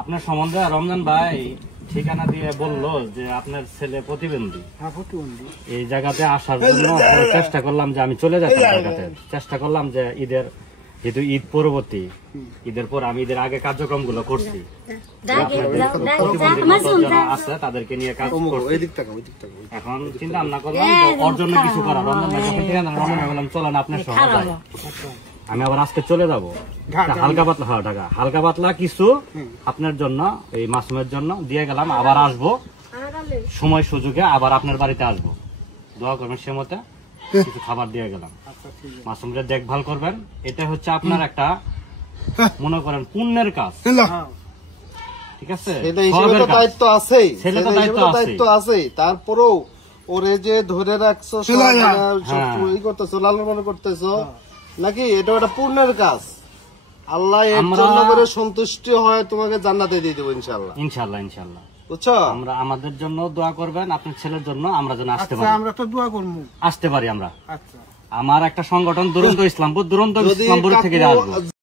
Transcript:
আপনার সম্বন্ধে রমজান ভাই ঠিকানা দিয়ে বললো যে আপনার ছেলে প্রতিবন্ধী, এই জায়গাতে আসার জন্য চেষ্টা করলাম যে আমি চলে যাচ্ছি জায়গাতে, চেষ্টা করলাম যে ঈদের, যেহেতু ঈদ পরবর্তী, ঈদের পর আমি ঈদের আগে কার্যক্রম গুলো করছি, আছে তাদেরকে নিয়ে কাজ করছি। এখন চিন্তা ভাবনা করলাম ওর জন্য কিছু করা। রমজান ভাই যখন ঠিকানা রমজান ভাই বললাম চলেন আপনার সঙ্গে যাই, আমি আবার আজকে চলে যাবো হালকা পাতলা, হ্যাঁ ঢাকা, হালকা পাতলা কিছু আপনার জন্য, এই মাসুমের জন্য দিয়ে গেলাম। আবার আসবো সময় সুযোগে, আবার আপনার বাড়িতে আসবো, দোয়া করবেন সে মতে কিছু খাবার দিয়ে গেলাম। মাসুমকে দেখভাল করবেন, এটা হচ্ছে আপনার একটা মনে করেন পুণ্যের কাজ, ঠিক আছে? দায়িত্ব আছে, দায়িত্ব আছে। তারপরেও ওরে যে ধরে রাখছো, করতেছো, লালন পালন করতেছো নাকি, এটা একটা পুণ্যের কাজ। আল্লাহ এর জন্য করে সন্তুষ্টি হয়, তোমাকে জান্নাতে দিয়ে দেবো ইনশাআল্লাহ। ইনশাআল্লাহ ইনশাআল্লাহ, বুঝছো? আমরা আমাদের জন্য দোয়া করবেন, আপনার ছেলের জন্য আমরা যেন আসতে পারি, আমরা তো দোয়া করবো, আসতে পারি আমরা। আমার একটা সংগঠন দুরন্ত ইসলামপুর, দুরন্ত ইসলামপুর থেকে আসবো।